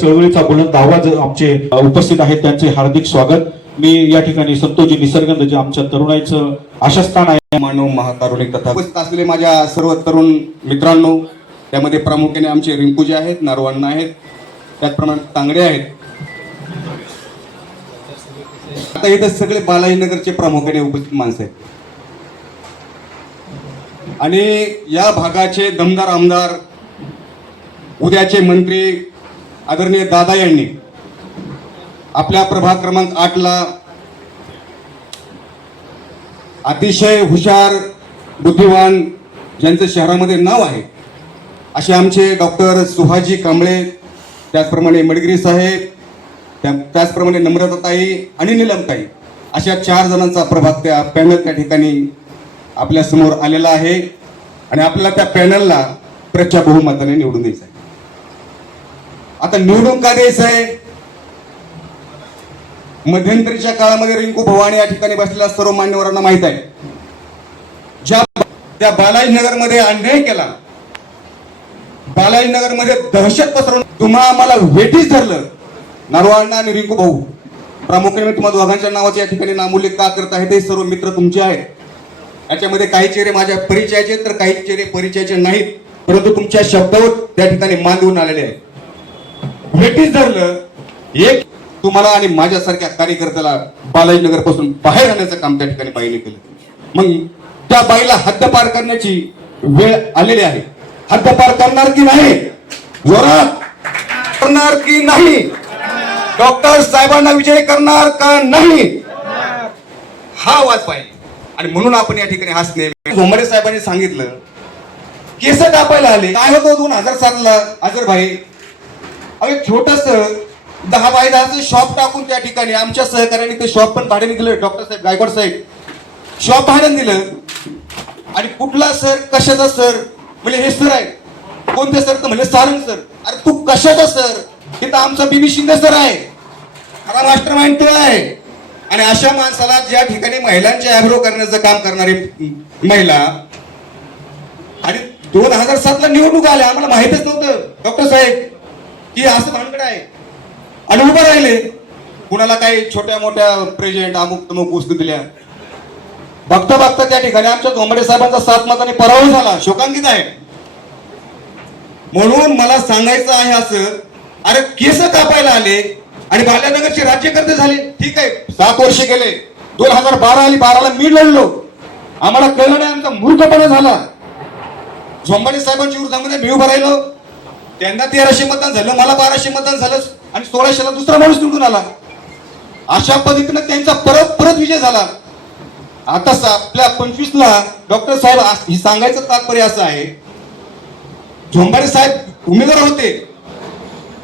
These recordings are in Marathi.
चळवळीचा बुलंद आवाज आमचे उपस्थित आहेत त्यांचे हार्दिक स्वागत. मी या ठिकाणी संतोषजी निसर्गंद जे आमच्या तरुणाईचं आशास्थान आहे. मानव महाकारुणिक कथा उपस्थित असलेले माझ्या सर्व तरुण मित्रांनो, त्यामध्ये प्रामुख्याने आमचे रिंकूजी आहेत, नारवण्णा आहेत, त्याचप्रमाणे तांगडे आहेत. आता इथे सगळे बालाजीनगरचे प्रामुख्याने उपस्थित माणसं आहेत आणि या भागाचे दमदार आमदार, उद्याचे मंत्री आदरणीय दादा यांनी आपल्या प्रभाग क्रमांक 8 ला अतिशय हुशार, बुद्धिवान, ज्यांचं शहरामध्ये नाव आहे असे आमचे डॉक्टर सुहाजी कांबळे, त्याचप्रमाणे मडगिरी साहेब, त्याचप्रमाणे नम्रताताई आणि नीलमताई, अशा 4 जणांचा प्रभाग त्या पॅनल त्या ठिकाणी आपल्या समोर आलेला आहे आणि आपल्याला त्या पॅनलला प्रचंड बहुमताने निवडून द्यायचं आहे. आता निवडून का द्यायचं आहे? मध्यंतरीच्या काळामध्ये रिंकू भवानी या ठिकाणी बसलेल्या सर्व मान्यवरांना माहित आहे, ज्या त्या बालाजीनगरमध्ये अन्याय केला, बालाजीनगरमध्ये दहशत पसरवून तुम्हा आम्हाला वेठीच धरलं. नारवाण्णा आणि रिंकू भाऊ, प्रामुख्याने मी तुम्हाला दोघांच्या नावाचे या ठिकाणी नामोल्लेख का करत आहे, ते सर्व मित्र तुमचे आहेत. याच्यामध्ये काही चेहरे माझ्या परिचयाचे तर काही चेहरे परिचयाचे नाहीत, परंतु तुमच्या शब्दावर त्या ठिकाणी मान देऊन आलेले आहेत. वेठीच धरलं. एक तुम्हाला आणि माझ्यासारख्या कार्यकर्त्याला बालाजीनगर पासून बाहेर आणण्याचं काम त्या ठिकाणी बाईने केलं. मग त्या बाईला हद्दपार करण्याची वेळ आलेली आहे. हद्दपार करणार की नाही? जोरात करणार की नाही? डॉक्टर साहेबांना विजय करणार का नाही? हा आवाज पाहिजे. आणि म्हणून आपण या ठिकाणी हसणे. झोंबडे साहेबांनी सांगितलं केस कापायला आले. काय होतं 2007 ला अजर भाई, अरे छोटस 10 बाय 10चं शॉप टाकून त्या ठिकाणी आमच्या सहकार्याने ते शॉप पण भाड्याने दिलं. डॉक्टर साहेब गायकवाड साहेब शॉप भाड्याने दिलं. आणि कुठला सर, कशाचा सर? म्हणजे हे सर आहे. कोणते सर? तर म्हणजे सारंग सर. अरे तू कशाचा सर? तिथं आमचा बीबी शिंदे सर आहे, खरा मास्टर माइंड तो आहे. आणि अशा माणसाला ज्या ठिकाणी महिलांचे ॲब्रो करण्याचं काम करणारी महिला, आणि 2007 ला निवडणूक आल्या, आम्हाला माहितच नव्हतं डॉक्टर साहेब की असं भानगड आहे. आणि उभं राहिले. कुणाला काही छोट्या मोठ्या प्रेझेंट अमुक तमुक वस्तू दिल्या. बघता बघता त्या ठिकाणी आमच्या झोंबडे साहेबांचा 7 मताने पराभव झाला. शोकांकित आहे. म्हणून मला सांगायचं आहे असं, अरे केस कापायला आले आणि बालाजीनगरचे राज्यकर्ते झाले. ठीक आहे, 7 वर्ष गेले. 2012 आली, 12ला मी लढलो. आम्हाला कळलं नाही, आमचा मूर्खपणा झाला. झोंबडे साहेबांच्या विरोधामध्ये मी उभं राहिलो. त्यांना 1300 मतदान झालं, मला 1200 मतदान झालं आणि 1600ला दुसरा माणूस निवडून आला. अशा पद्धतीने त्यांचा परत विजय झाला. आता आपल्या 25 ला डॉक्टर साहेब, हे सांगायचं तात्पर्य असं आहे, झोंबाडे साहेब उमेदवार होते,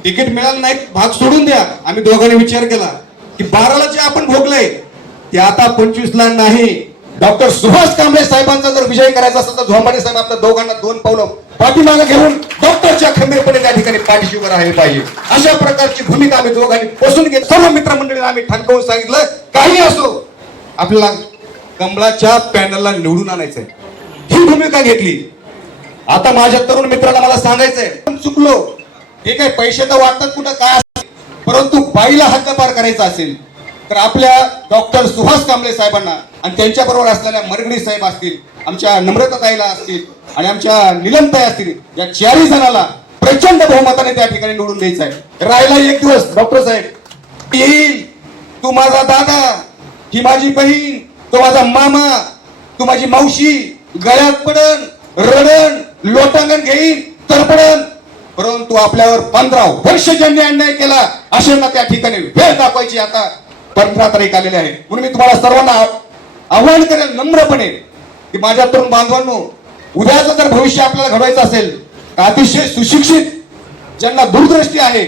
तिकीट मिळालं नाही, भाग सोडून द्या. आम्ही दोघांनी विचार केला की 12ला जे आपण भोगलंय ते आता 25 ला नाही. डॉक्टर सुभाष कांबळे साहेबांचा जर विजय करायचा असेल तर झोंबाडे साहेब आपल्या दोघांना 2 पावलं पाठीमागे घेऊन डॉक्टरच्या खंबीरपणे त्या ठिकाणी पाठीशी उभं राहिले पाहिजे. अशा प्रकारची भूमिका आम्ही दोघांनी पोषण घेत सर्व मित्रमंडळींना आम्ही ठणकावून सांगितलं, काही असो आपल्याला कमळाच्या पॅनलला निवडून आणायचंय. ही भूमिका घेतली. आता माझ्या तरुण मित्रांना मला सांगायचंय, चुकलो, हे काय पैसे तर वाटतात कुठं काय असेल, परंतु बाईला हद्दपार करायचा असेल तर आपल्या डॉक्टर सुभाष कांबळे साहेबांना आणि त्यांच्याबरोबर असलेल्या मरगडी साहेब असतील, आमच्या नम्रताताईला असतील आणि आमच्या नीलमताई असतील, या 4 जणाला प्रचंड बहुमताने त्या ठिकाणी निवडून द्यायचं आहे. राहिला एक दिवस. डॉक्टर साहेब येईल, तू माझा दादा, ही माझी बहीण, तो माझा मामा, तू माझी मावशी, गळ्यात पडन, रडण, लोटांगण घेईन, तरपडन, परंतु आपल्यावर 15 वर्ष ज्यांनी अन्याय केला अशांना त्या ठिकाणी वेळ दाखवायची आता 15 तारीख आलेली आहे. म्हणून मी तुम्हाला सर्वांना आव्हान करेल नम्रपणे की माझ्या तरुण बांधवांनो, उद्याचं जर भविष्य आपल्याला घडवायचं असेल तर अतिशय सुशिक्षित, ज्यांना दूरदृष्टी आहे,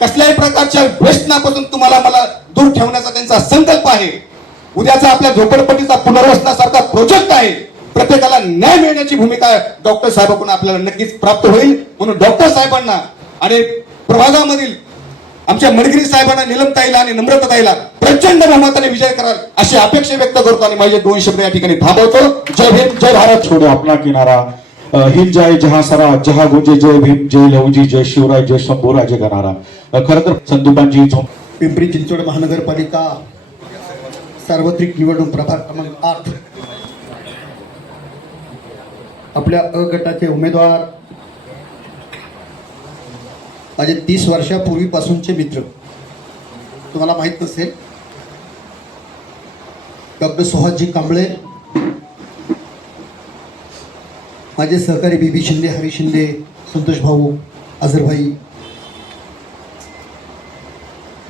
कसल्याही प्रकारच्या व्यसनापासून तुम्हाला मला दूर ठेवण्याचा त्यांचा संकल्प आहे, उद्याचा आपल्या झोपडपट्टीचा पुनर्वसनासारखा प्रोजेक्ट आहे, प्रत्येकाला न्याय मिळण्याची भूमिका डॉक्टर साहेबांकडून आपल्याला नक्कीच प्राप्त होईल. म्हणून डॉक्टर साहेबांना आणि प्रभागामधील आमच्या मडगिरी साहेबांना, नीलमताईला आणि नम्रताताईला प्रचंड बहुमताने विजय कराल अशी अपेक्षा व्यक्त करतो आणि माझे 2 शब्द या ठिकाणी थांबवतो. जय भीम, जय भारत. छोडो अपना किनारा. हिल जाय जहा सरा जहा गुंजे जय भीम जय लवजी जय शिवराय जय शंभूराजे गणारा. खरं तर संतोबांची पिंपरी चिंचवड महानगरपालिका सार्वत्रिक निवडणूक प्रभाग क्रमांक 8 आपल्या अ गटाचे उमेदवार माझे 30 वर्षापूर्वीपासूनचे मित्र, तुम्हाला माहीत नसेल, डॉक्टर सुहासजी कांबळे, माझे सहकारी बीबी शिंदे, हरी शिंदे, संतोष भाऊ, अझरभाई,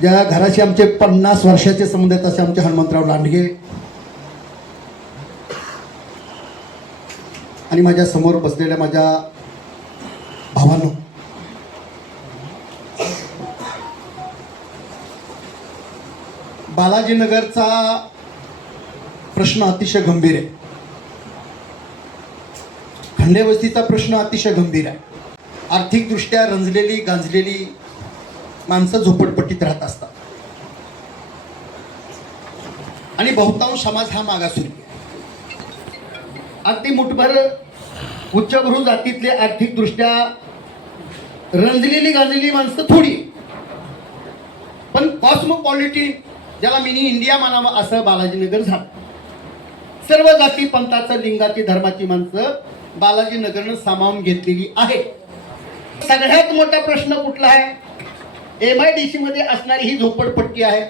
ज्या घराशी आमचे 50 वर्षाचे संबंध आहेत असे आमचे हनुमंतराव लांडगे, आणि माझ्या समोर बसलेल्या माझ्या भावांनो, बालाजीनगरचा प्रश्न अतिशय गंभीर आहे. खंडेवस्तीचा प्रश्न अतिशय गंभीर आहे. आर्थिकदृष्ट्या रंजलेली गांजलेली माणसं झोपडपट्टीत राहत असतात आणि बहुतांश समाज हा मागासवर्गीय आहे. अगदी मुठभर उच्चभ्रू जातीतले आर्थिकदृष्ट्या रंजलेली गांजलेली माणसं थोडी, पण कॉस्मोपॉलिटिन, ज्याला मिनी इंडिया म्हणावं असं बालाजीनगर झालं. सर्व जाती पंथाचं, लिंगाची, धर्माची माणसं बालाजीनगरनं सामावून घेतलेली आहे. सगळ्यात मोठा प्रश्न कुठला आहे? MIDC मध्ये असणारी ही झोपडपट्टी आहे.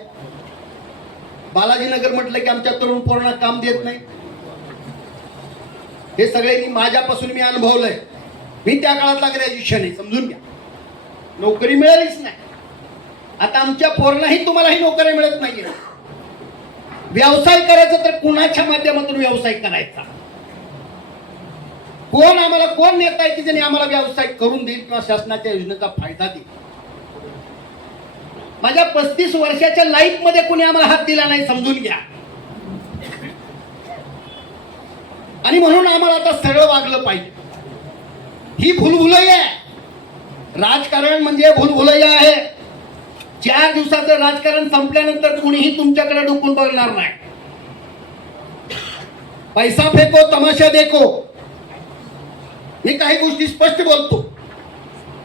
बालाजीनगर म्हटलं की आमच्या तरुण पोरांना काम देत नाही. हे सगळ्यांनी माझ्यापासून मी अनुभवलंय. मी त्या काळातला ग्रॅज्युएशन आहे, समजून घ्या. नोकरी मिळालीच नाही. आता आमच्या पोरांनाही तुम्हालाही नोकरी मिळत नाहीये. व्यवसाय करायचा तर कुणाच्या माध्यमातून व्यवसाय करायचा? कोण आम्हाला, कोण नेता आहे की ज्याने आम्हाला व्यवसाय करून देईल किंवा शासनाच्या योजनेचा फायदा देईल? माझ्या 35 वर्षाच्या लाईफ मध्ये कोणी आम्हाला हात दिला नाही, समजून घ्या. आणि म्हणून आम्हाला आता सरळ वागलं पाहिजे. ही भूलभुलैया आहे. राजकारण म्हणजे भूलभुलैया आहे. 4 दिवसाचं राजकारण संपल्यानंतर कुणीही तुमच्याकडे डोकून बघणार नाही. पैसा फेको तमाशा देखो. मी काही गोष्टी स्पष्ट बोलतो,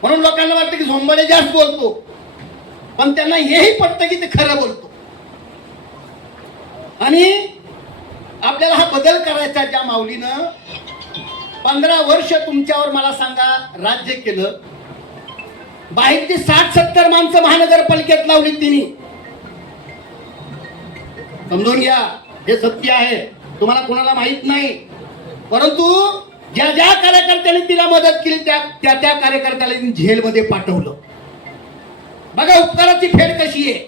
म्हणून लोकांना वाटतं की झोंबाडे जास्त बोलतो, पण त्यांना हेही पटतं की ते खरं बोलतो. आणि आपल्याला हा बदल करायचा. ज्या माऊलीनं 15 वर्ष तुमच्यावर, मला सांगा, राज्य केलं. बाहेरची 60-70 माणसं महानगरपालिकेत लावली तिने, समजून घ्या. हे सत्य आहे, तुम्हाला कोणाला माहित नाही. परंतु ज्या ज्या कार्यकर्त्यांनी तिला मदत केली त्या कार्यकर्त्याला जेलमध्ये पाठवलं. बघा उपकाराची फेड कशी आहे.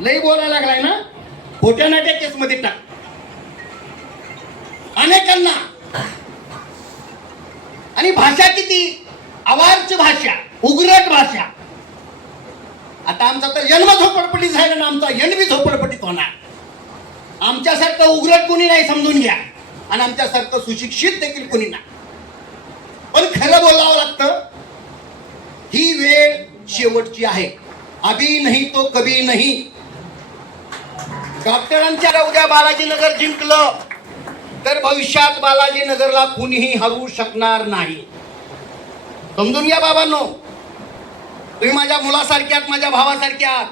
लई बोलायला लागलाय ना, खोट्या नाट्या केसमध्ये टाक अनेकांना. आणि भाषा किती अवार्च भाषा, उग्रट भाषा. आता आमचा तर जन्म झोपडपट्टी झाला ना, आमचा जन्मी झोपडपट्टीत होणार. आमच्यासारखं उग्रट कोणी नाही, समजून घ्या. आणि आमच्यासारखं सुशिक्षित देखील कोणी नाही. पण खरं बोलावं लागतं. ही वेळ शेवटची आहे. अभी नाही तो कभी नाही. डॉक्टरांच्या उद्या बालाजीनगर जिंकलं तर भविष्यात बालाजीनगरला कुणीही हरवू शकणार नाही, समजून घ्या बाबांनो. तुम्ही माझ्या मुलासारख्यात, माझ्या भावासारख्यात.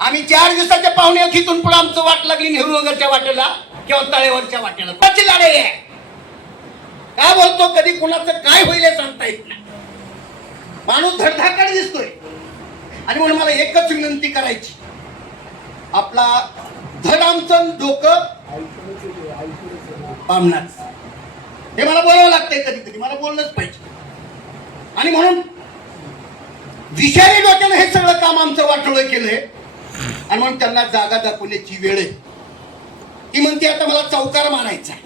आम्ही 4 दिवसाच्या पाहुणे तिथून पुढे आमचं वाट लागली नेहरूनगरच्या वाटेला किंवा तळेवरच्या वाटेला. कशी लढाई आहे? काय बोलतो, कधी कुणाचं काय होईल हे सांगता येत नाही. माणूस धडधाकट दिसतोय. आणि म्हणून मला एकच विनंती करायची, आपला धड आमचं डोकं पामणार. हे मला बोलावं लागतंय, कधी कधी मला बोलणंच पाहिजे. आणि म्हणून विषारी डोक्यानं हे सगळं काम आमचं वाटोळं केलंय. आणि म्हणून त्यांना जागा दाखवण्याची वेळ आहे. ती म्हणते आता मला चौकार मारायचा आहे.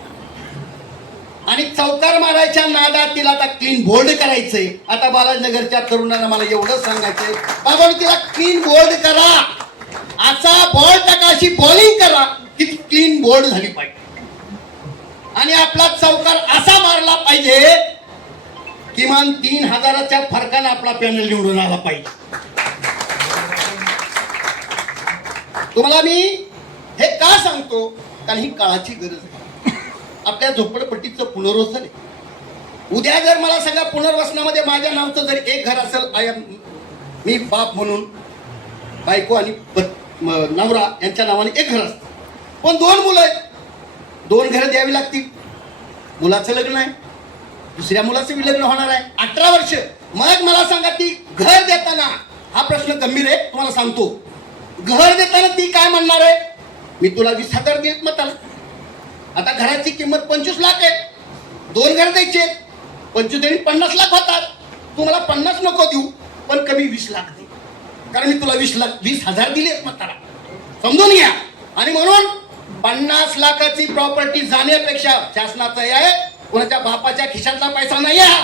आणि चौकार मारायच्या नादात तिला आता क्लीन बोल्ड करायचंय. आता बालाजीनगरच्या तरुणांना मला एवढं सांगायचंय, बाबा तिला क्लीन बोल्ड करा. असा बॉल टाका, अशी बॉलिंग करा की क्लीन बोल्ड झाली पाहिजे. आणि आपला चौकार असा मारला पाहिजे, किमान 3000च्या फरकाने आपला पॅनल निवडून आला पाहिजे. तुम्हाला मी हे का सांगतो, कारण ही काळाची गरज आहे. आपल्या झोपडपट्टीचं पुनर्वसन आहे. उद्या जर मला सगळ्या पुनर्वसनामध्ये माझ्या नावचं जर एक घर असेल, मी बाप म्हणून बायको आणि नवरा यांच्या नावाने एक घर असतं, पण 2 मुलं आहेत, 2 घरं द्यावी लागतील. मुलाचं लग्न आहे, दुसऱ्या मुलाचं बी लग्न होणार आहे, 18 वर्ष. मग मला सांगा, ती घर देताना, हा प्रश्न गंभीर आहे तुम्हाला सांगतो, घर देताना ती काय म्हणणार आहे, मी तुला 20,000 देत मग त्याला. आता घराची किंमत 25 लाख आहे, 2 घर द्यायचे, 25 आणि 50 लाख होतात. तू मला 50 नको देऊ, पण कमी 20 लाख दे, कारण मी तुला 20,000 दिलेत मग त्याला, समजून घ्या. आणि म्हणून 50 लाखाची प्रॉपर्टी जाण्यापेक्षा शासनाचं आहे, कोणाच्या बापाच्या खिशातला पैसा नाही आहे,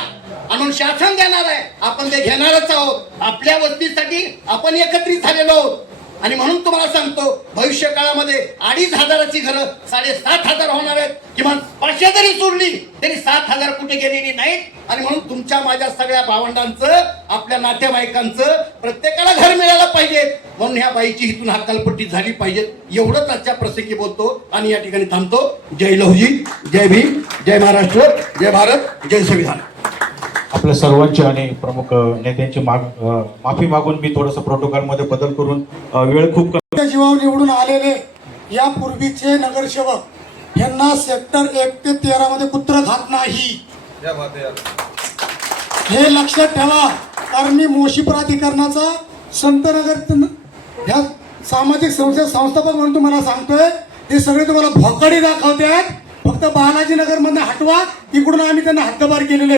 म्हणून शासन देणार आहे, आपण ते घेणारच आहोत. आपल्या वस्तीसाठी आपण एकत्रित झालेलो आहोत. आणि म्हणून तुम्हाला सांगतो, भविष्य काळामध्ये 2,500ची घरं 7,500 होणार आहेत. किमान 500 जरी सोडली तरी 7,000 कुठे गेलेली नाहीत. आणि म्हणून तुमच्या माझ्या सगळ्या भावंडांचं, आपल्या नातेवाईकांचं प्रत्येकाला घर मिळायला पाहिजे, म्हणून ह्या बाईची इथून हकालपट्टी झाली पाहिजे. एवढंच आजच्या प्रसंगी बोलतो आणि या ठिकाणी थांबतो. जय लहुजी, जय भीम, जय महाराष्ट्र, जय भारत, जय संविधान. आपल्या सर्वांचे आणि प्रमुख नेत्यांची माफी मागून मी थोडंसं प्रोटोकॉलमध्ये बदल करून वेळ खूप जीवावर निवडून आलेले यापूर्वीचे नगरसेवक यांना सेक्टर 1 ते 13 मध्ये कुत्र खात नाही, हे लक्षात ठेवा. कारण मी मोशी प्राधिकरणाचा संतनगर ह्या सामाजिक संस्थापक म्हणून तुम्हाला सांगतोय, हे सगळे तुम्हाला भोकाडी दाखवतात. फक्त बालाजी नगर मधून हटवा, तिकडून आम्ही त्यांना हद्दपार केलेले.